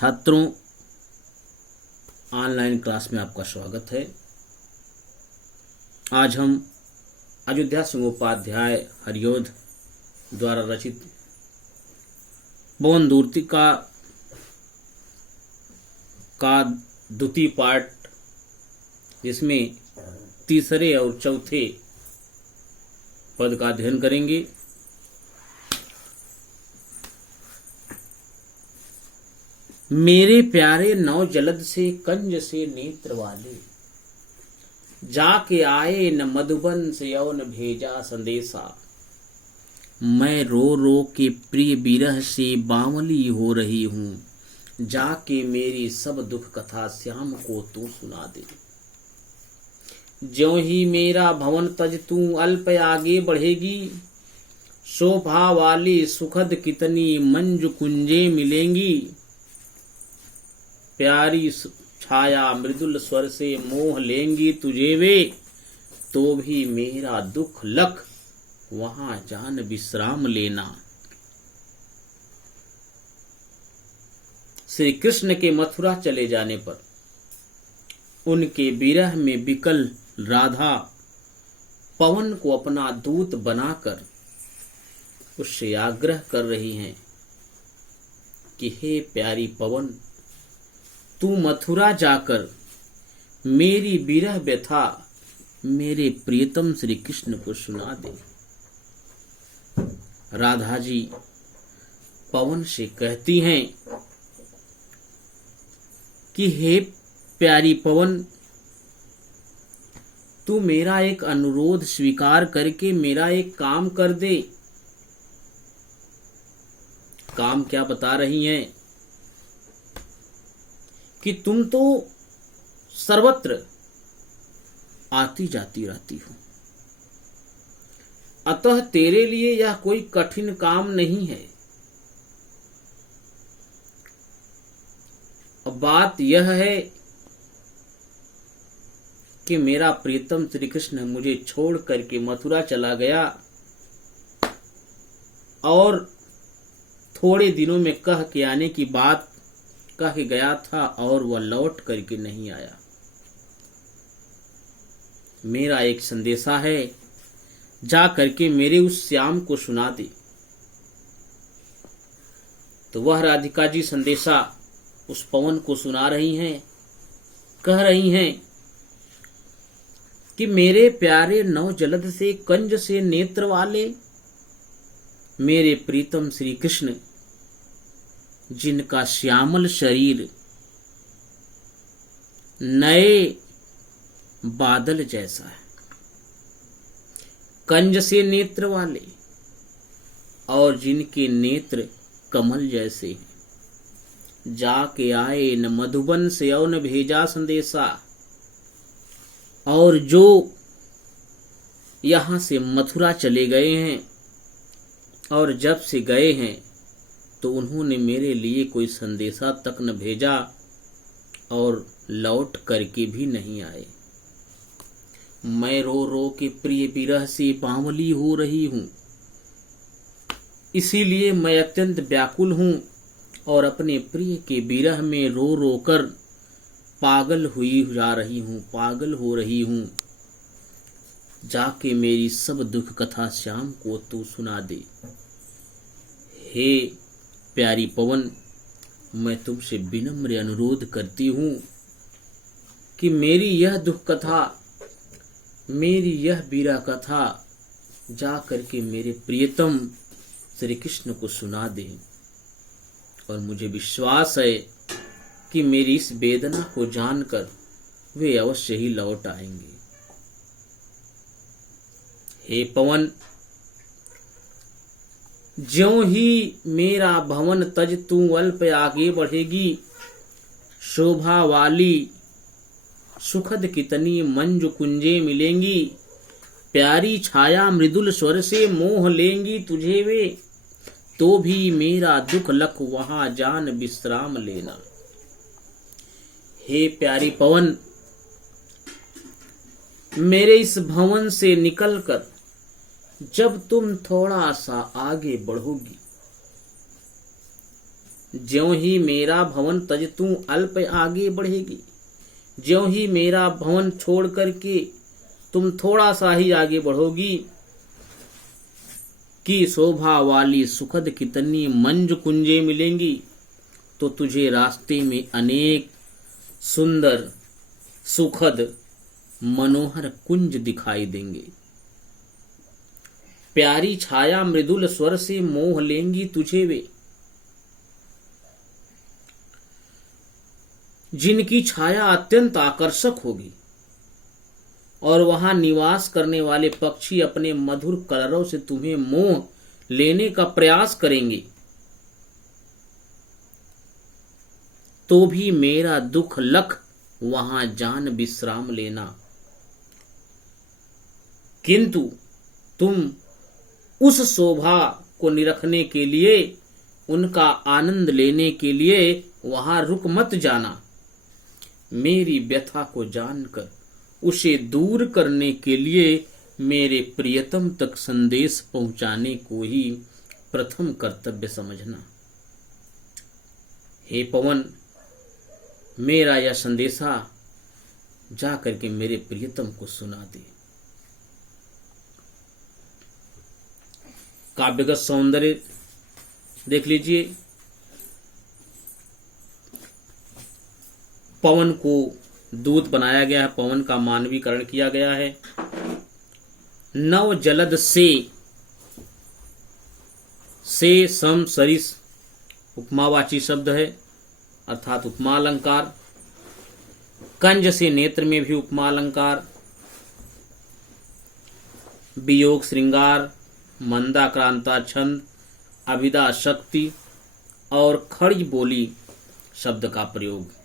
छात्रों, online class में आपका स्वागत है। आज हम अयोध्या सिंह उपाध्याय हरियोध द्वारा रचित पवन दूर्तिका का द्वितीय पाठ, जिसमें तीसरे और चौथे पद का अध्ययन करेंगे। मेरे प्यारे नौ जलद से कंज से नेत्र वाले, जाके आए न मधुबन से यौन भेजा संदेशा। मैं रो रो के प्रिय विरह से बावली हो रही हूँ, जाके मेरी सब दुख कथा श्याम को तू सुना दे। ज्यों ही मेरा भवन तज तू अल्प आगे बढ़ेगी, शोभा वाली सुखद कितनी मंजु कुंजे मिलेंगी। प्यारी छाया मृदुल स्वर से मोह लेंगी तुझे वे, तो भी मेरा दुख लख वहां जान विश्राम लेना। श्री कृष्ण के मथुरा चले जाने पर उनके विरह में विकल राधा पवन को अपना दूत बनाकर उससे आग्रह कर रही हैं कि हे प्यारी पवन, तू मथुरा जाकर मेरी विरह व्यथा मेरे प्रियतम श्री कृष्ण को सुना दे। राधा जी पवन से कहती हैं कि हे प्यारी पवन, तू मेरा एक अनुरोध स्वीकार करके मेरा एक काम कर दे। काम क्या बता रही हैं कि तुम तो सर्वत्र आती जाती रहती हो, अतः तेरे लिए यह कोई कठिन काम नहीं है। अब बात यह है कि मेरा प्रियतम श्री कृष्ण मुझे छोड़ करके मथुरा चला गया और थोड़े दिनों में कह के आने की बात कह के गया था और वह लौट करके नहीं आया। मेरा एक संदेशा है, जा करके मेरे उस श्याम को सुना दे। तो वह राधिका जी संदेशा उस पवन को सुना रही हैं, कह रही हैं कि मेरे प्यारे नौ जलद से कंज से नेत्र वाले, मेरे प्रीतम श्री कृष्ण जिनका श्यामल शरीर नए बादल जैसा है, कंज से नेत्र वाले और जिनके नेत्र कमल जैसे हैं, जाके आए न मधुबन से यौन भेजा संदेशा। और जो यहां से मथुरा चले गए हैं और जब से गए हैं तो उन्होंने मेरे लिए कोई संदेशा तक न भेजा और लौट करके भी नहीं आए। मैं रो रो के प्रिय विरह से बावली हो रही हूं, इसीलिए मैं अत्यंत व्याकुल हूं और अपने प्रिय के विरह में रो रो कर पागल हुई जा रही हूं, पागल हो रही हूं। जाके मेरी सब दुख कथा श्याम को तू सुना दे। हे प्यारी पवन, मैं तुमसे विनम्र अनुरोध करती हूं कि मेरी यह दुख कथा, मेरी यह विरह कथा जा करके मेरे प्रियतम श्री कृष्ण को सुना दे। और मुझे विश्वास है कि मेरी इस वेदना को जानकर वे अवश्य ही लौट आएंगे। हे पवन, ज्यों ही मेरा भवन तज तू अल्प आगे बढ़ेगी, शोभा वाली सुखद कितनी मंजु कुंजे मिलेंगी। प्यारी छाया मृदुल स्वर से मोह लेंगी तुझे वे, तो भी मेरा दुख लख वहां जान विश्राम लेना। हे प्यारी पवन, मेरे इस भवन से निकलकर जब तुम थोड़ा सा आगे बढ़ोगी ज्यों ही मेरा भवन तज तू अल्प आगे बढ़ेगी, ज्यों ही मेरा भवन छोड़ करके तुम थोड़ा सा ही आगे बढ़ोगी कि शोभा वाली सुखद कितनी मंज कुंजे मिलेंगी, तो तुझे रास्ते में अनेक सुंदर सुखद मनोहर कुंज दिखाई देंगे। प्यारी छाया मृदुल स्वर से मोह लेंगी तुझे वे, जिनकी छाया अत्यंत आकर्षक होगी, और वहां निवास करने वाले पक्षी अपने मधुर कलरव से तुम्हें मोह लेने का प्रयास करेंगे। तो भी मेरा दुख लख वहां जान विश्राम लेना, किंतु तुम उस शोभा को निरखने के लिए, उनका आनंद लेने के लिए वहां रुक मत जाना। मेरी व्यथा को जानकर उसे दूर करने के लिए मेरे प्रियतम तक संदेश पहुंचाने को ही प्रथम कर्तव्य समझना। हे पवन, मेरा यह संदेशा जा करके मेरे प्रियतम को सुना दे। काव्यगत सौंदर्य देख लीजिए। पवन को दूत बनाया गया है, पवन का मानवीकरण किया गया है। नव जलद से सम सरिस उपमावाची शब्द है, अर्थात उपमा अलंकार। कंज से नेत्र में भी उपमा अलंकार। वियोग श्रृंगार, मंदाक्रांता छंद, अभिदा शक्ति और खड़ी बोली शब्द का प्रयोग।